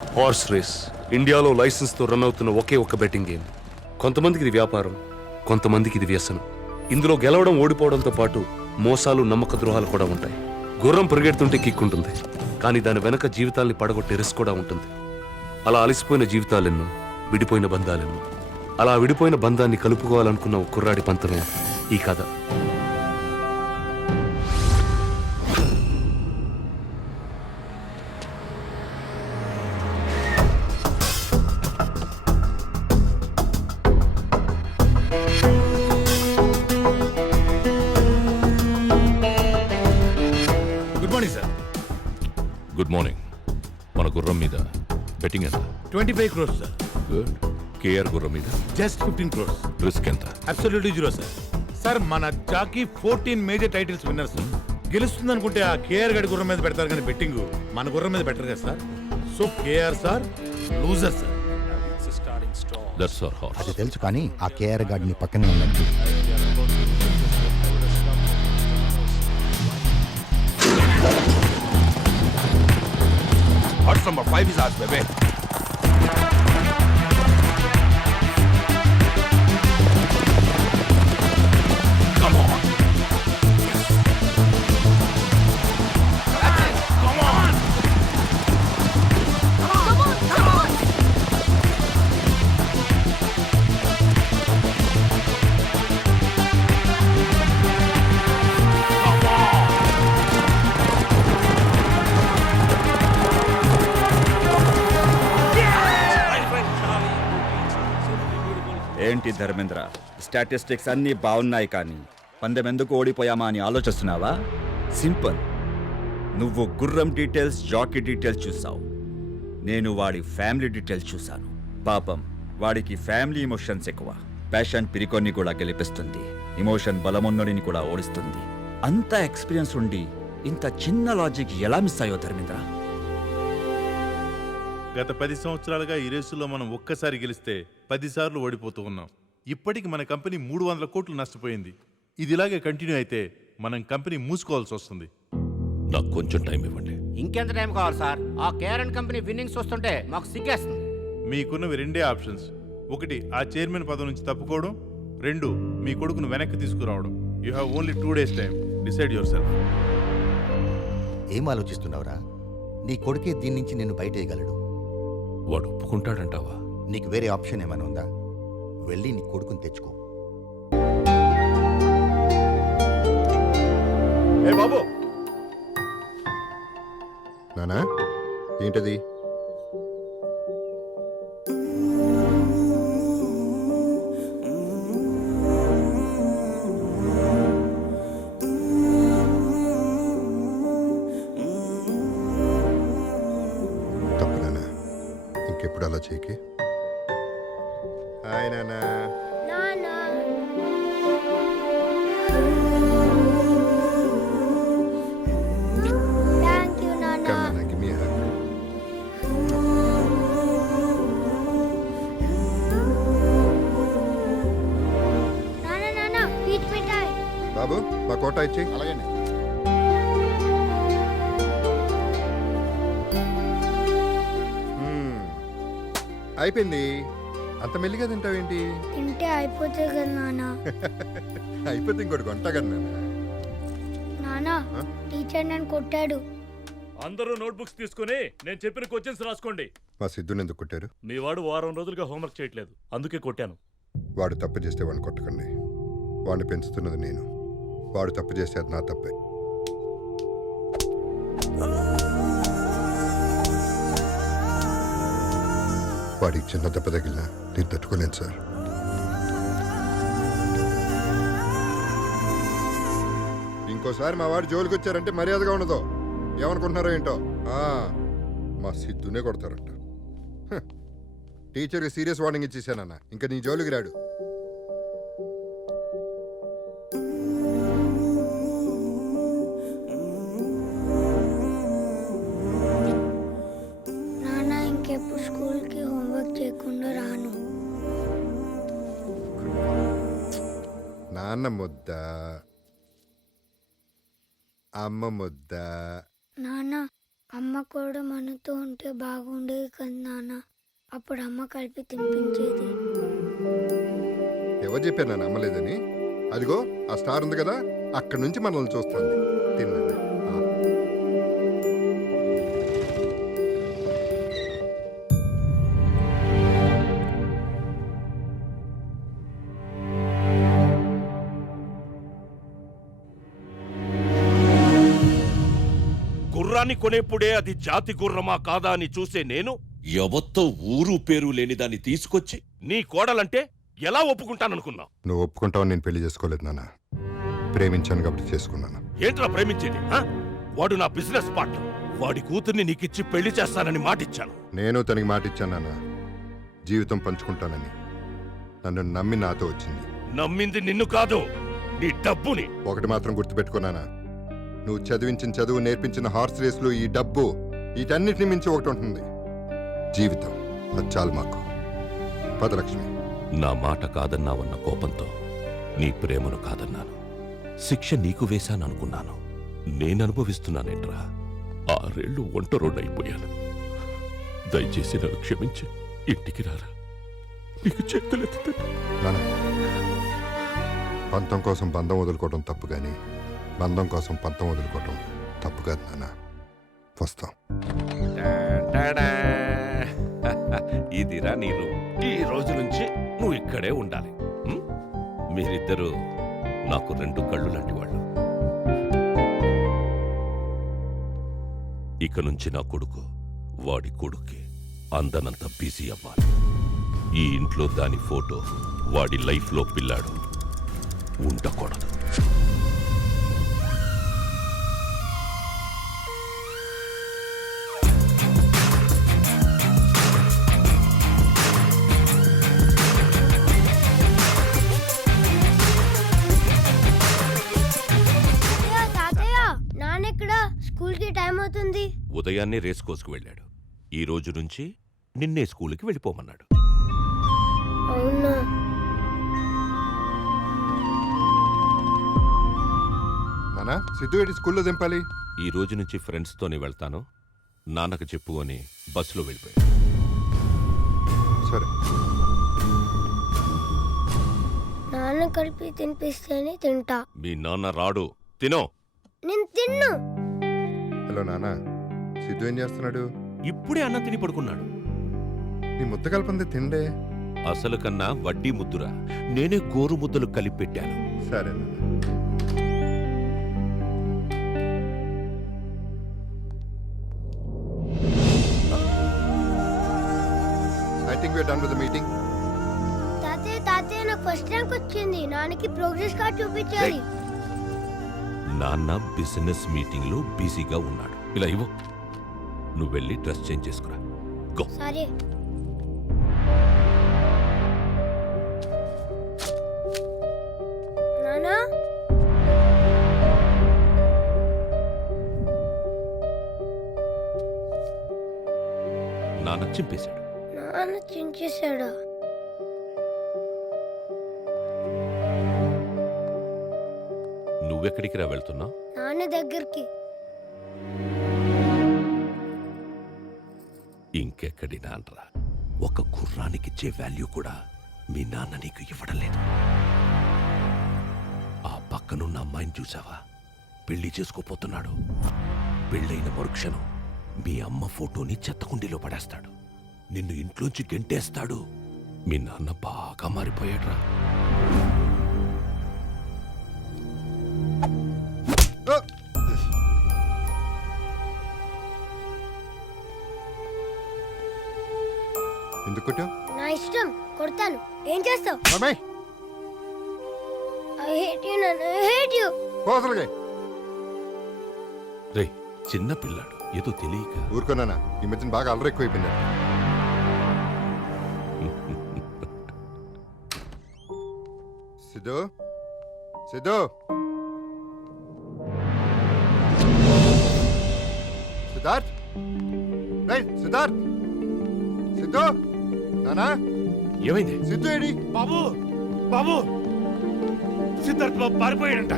Horse race ఇండియాలో లైసెన్స్తో run అవుతున్న ఒకే ఒక్క బెట్టింగ్ గేమ్. కొంతమందికి ఇది వ్యాపారం, కొంతమందికి ఇది వ్యసనం. ఇందులో గెలవడం ఓడిపోవడంతో పాటు మోసాలు, నమ్మక ద్రోహాలు కూడా ఉంటాయి. గుర్రం పరిగెడుతుంటే కిక్కుంటుంది, కానీ దాని వెనక జీవితాల్ని పడగొట్టే రిస్క్ కూడా ఉంటుంది. అలా అలసిపోయిన జీవితాలెన్నో, విడిపోయిన బంధాలెన్నో. అలా విడిపోయిన బంధాన్ని కలుపుకోవాలనుకున్న ఒక కుర్రాడి పంతమే ఈ కథ. Good morning. మన గుర్రం మీద బెట్టింగ్ ఎంత? 25 crores సార్. గుడ్. కేఆర్ గుర్రం మీద జస్ట్ 15 crores. రిస్క్ ఎంత? Absolutely zero sir. సార్ మన jockey 14 major titles winner sir. గెలుస్తుంది అనుకుంటే ఆ కేఆర్ గడి గుర్రం మీద పెడతారు కానీ బెట్టింగ్ మన గుర్రం మీద పెట్టరు కదా sir. So KR sir loser sir. That's our horse. అది తెలుసు కానీ ఆ కేఆర్ గార్డ్ని పక్కనే ఉన్నట్టు. Horse number 5 is ours, baby. Come on. Come on. ఏంటి ధర్మేంద్ర, స్టాటిస్టిక్స్ అన్నీ బాగున్నాయి కానీ పందెం ఎందుకు ఓడిపోయామా అని ఆలోచిస్తున్నావా? సింపుల్. నువ్వు గుర్రం డీటెయిల్స్, జాకీ డీటెయిల్స్ చూసావు. నేను వాడి ఫ్యామిలీ డీటెయిల్స్ చూశాను. పాపం వాడికి ఫ్యామిలీ ఎమోషన్స్ ఎక్కువ. ప్యాషన్ పిరికొన్ని కూడా గెలిపిస్తుంది, ఎమోషన్ బలమున్నడిని కూడా ఓడిస్తుంది. అంత ఎక్స్పీరియన్స్ ఉండి ఇంత చిన్న లాజిక్ ఎలా మిస్ అయ్యో ధర్మేంద్ర? గత 10 సంవత్సరాలుగా ఈ రేసులో మనం ఒక్కసారి గెలిస్తే 10 సార్లు ఓడిపోతూ ఉన్నాం. ఇప్పటికి మన కంపెనీ 300 కోట్లు నష్టపోయింది. ఇది ఇలాగే కంటిన్యూ అయితే మనం కంపెనీ మూసుకోవాల్సి వస్తుంది. నాకు కొంచెం టైం ఇవ్వండి. ఇంకెంత టైం కావాలి సార్? ఆ కేఆర్ఎన్ కంపెనీ విన్నింగ్స్ వస్తుంటే మాకు సిగ్గేస్తుంది. మీకున్నవి రెండే ఆప్షన్స్. ఒకటి ఆ చైర్మన్ పదవి నుంచి తప్పుకోవడం, 2 మీ కొడుకును వెనక్కి తీసుకురావడం. You have only 2 days time. Decide your self. ఏం ఆలోచిస్తున్నావురా? నీ కొడుకే దీని నుంచి నిన్ను బయటేయగలడు. వాడు ఒప్పుకుంటాడంటావా? నీకు వేరే ఆప్షన్ ఏమైనా ఉందా? వెళ్ళి నీ కొడుకుని తెచ్చుకో. ఏ బాబు, నానా ఏంటది? తప్పు నానా, ఇంకెప్పుడు అలా చేయకి. హాయ్ నానా. Thank you, Nana. Come, Nana, give me a hug. Nana, peach మిఠాయి. బాబు మా కోట ఇచ్చి. అలాగే అయిపోయింది. అంత మెల్లిగా తింటావేంటి? తింటే అయిపోతుంది కదా నాన్న. అయిపోతే ఇంకోటి కొంట కదా నాన్న. నాన్న, టీచర్ నన్ను కొట్టాడు. అందరూ నోట్బుక్స్ తీసుకుని నేను చెప్పిన క్వశ్చన్స్ రాసుకోండి. మా సిద్ధుని ఎందుకు కొట్టారు? మీ వాడు వారం రోజులుగా హోంవర్క్ చేయట్లేదు, అందుకే కొట్టాను. వాడు తప్పు చేస్తే వాడిని కొట్టకండి. వాడిని పెంచుతున్నది నేను. వాడు తప్పు చేస్తే అది నా తప్పే. వాడికి చిన్న దెబ్బ తగిలినా నేను తట్టుకోలేను సార్. ఇంకోసారి మా వాడు జోలికి వచ్చారంటే మర్యాదగా ఉండదు. ఏమనుకుంటున్నారో ఏంటో. మా సిద్ధునే కొడతారంట. టీచర్కి సీరియస్ వార్నింగ్ ఇచ్చేసానన్న. ఇంకా నీ జోలికి రాడు. నాన్న, ఇంకెప్పుడు స్కూల్కి హోంవర్క్ చేయకుండా రాను. నాన్న ముద్ద, అమ్మ ముద్ద. నాన్న, అమ్మ కూడా మనతో ఉంటే బాగుండేది కదా నాన్న. అప్పుడు అమ్మ కలిపి తినిపించేది. ఎవరు చెప్పారు నన్ను నమ్మలేదని? అదిగో ఆ స్టార్ ఉంది కదా, అక్కడి నుంచి మనల్ని చూస్తుంది. తిన్నాను. గుర్రాన్ని కొనేప్పుడే అది జాతి గుర్రమా కాదా అని చూసే నేను ఎవత్తో ఊరు పేరు లేని దాన్ని తీసుకొచ్చి నీ కోడలంటే ఎలా ఒప్పుకుంటాననుకున్నావు? నువ్వు ఒప్పుకుంటావని నేను పెళ్లి చేసుకోలేదు నాన్న. ప్రేమించాను కాబట్టి చేసుకున్నాను. ఏంట్రా ప్రేమించేది? వాడు నా బిజినెస్ పార్ట్నర్. వాడి కూతుర్ని నీకిచ్చి పెళ్లి చేస్తానని మాటిచ్చాను. నేను తనకి మాట ఇచ్చాను నాన్న, జీవితం పంచుకుంటానని. నన్ను నమ్మి నాతో వచ్చింది. నమ్మింది నిన్ను కాదు, నీ డబ్బుని. ఒకటి మాత్రం గుర్తుపెట్టుకున్నానా, నువ్వు చదివించిన చదువు, నేర్పించిన హార్స్ రేసులు, ఈ డబ్బు, వీటన్నిటిని మించి ఒకటి ఉంటుంది, జీవితం. అది చాలు మాకు. పదలక్ష్మి. నా మాట కాదన్నావన్న కోపంతో నీ ప్రేమను కాదన్నాను. శిక్ష నీకు వేశాననుకున్నాను. నేననుభవిస్తున్నానేంట్రా? 6 ఏళ్ళు ఒంటరోడైపోయాను. దయచేసి నన్ను క్షమించి ఇంటికి రారా. నీకు చేతులెత్తుతాను. నాన్న, పంతం కోసం బంధం వదులుకోవడం తప్పు, కానీ బంధం కోసం పంతం వదులుకోవడం తప్పు కాదు నాన్న. వస్తాం. ఇదిరా నీరు. ఈ రోజు నుంచి నువ్వు ఇక్కడే ఉండాలి. మీరిద్దరూ నాకు 2 కళ్ళు లాంటి వాళ్ళు. ఇక నుంచి నా కొడుకు వాడి కొడుక్కి అందనంత బిజీ అవ్వాలి. ఈ ఇంట్లో దాని ఫోటో, వాడి లైఫ్లో పిల్లాడు ఉండకూడదు. స్కూల్కి టైం అవుతుంది. ఉదయాన్నే రేస్ కోసుకు వెళ్ళాడు. ఈ రోజు నుంచి నిన్నే స్కూల్కి వెళ్ళిపోమన్నాడు. అవునా? నాన్న, సిద్ధు ఏడి స్కూల్లో దింపాలి? ఈ రోజు నుంచి ఫ్రెండ్స్తోనే వెళ్తాను, నాన్నకు చెప్పు అని బస్సులో వెళ్ళిపోయాడు. సరే. నాన్న కలిపి తినిపిస్తేనే తింటా. మీ నాన్న రాడు, తినో. నేను తిన్ను. హలో నాన్న, సిద్ధు ఏం చేస్తున్నాడు? ఇప్పుడే అన్నం తిని పడుకున్నాడు. నీ ముద్ద కలపంది తిండే. అసలు కన్నా వడ్డీ ముద్దురా. నేనే గోరు ముద్దలు కలిపి పెట్టాను. సరే నాన్న. I think we're done with the meeting. తాతయ్య నాకు ఫస్ట్ ర్యాంక్ వచ్చింది. నాన్నకి ప్రోగ్రెస్ కార్డ్ చూపించాలి. నాన్న బిజినెస్ మీటింగ్ లో బిజీగా ఉన్నాడు. ఇలా ఇవ్వు, నువ్వు వెళ్ళి డ్రెస్ చేంజ్ చేసుకురా. గో. సరే. నానా, నాన్న చింపేశాడు. నాన్న చించేశాడా? నువ్వెక్కడికి రా వెళ్తున్నావు? నాన్న దగ్గరికి. ఇంకెక్కడి నాన్నరా? ఒక గుర్రానికిచ్చే వాల్యూ కూడా మీ నాన్న నీకు ఇవ్వడం లేదు. ఆ పక్కనున్న అమ్మాయిని చూసావా? పెళ్లి చేసుకోపోతున్నాడు. పెళ్ళైన మరుక్షణం మీ అమ్మ ఫోటోని చెత్తకుండీలో పడేస్తాడు. నిన్ను ఇంట్లోంచి గెంటేస్తాడు. మీ నాన్న బాగా మారిపోయాడురా. ఎందుకు కొట్టావు? నా ఇష్టం, కొడతాను. ఏం చేస్తావు? I hate you, Nana. I hate you. పోసలుగా రే, చిన్న పిల్లాడు, ఏదో తెలియక. ఊరుకోనానా, ఈ మధ్యన బాగా అల్లరి ఎక్కువైపోయింది. సిద్ధు, సిద్ధు, సిద్ధార్థ్, రైట్ సిద్ధార్థ్, సిద్ధు, నానా, ఏమైంది? సిద్ధు ఏడి? బాబు, బాబు, సిద్ధార్థ్ బాబు పారిపోయాడంట.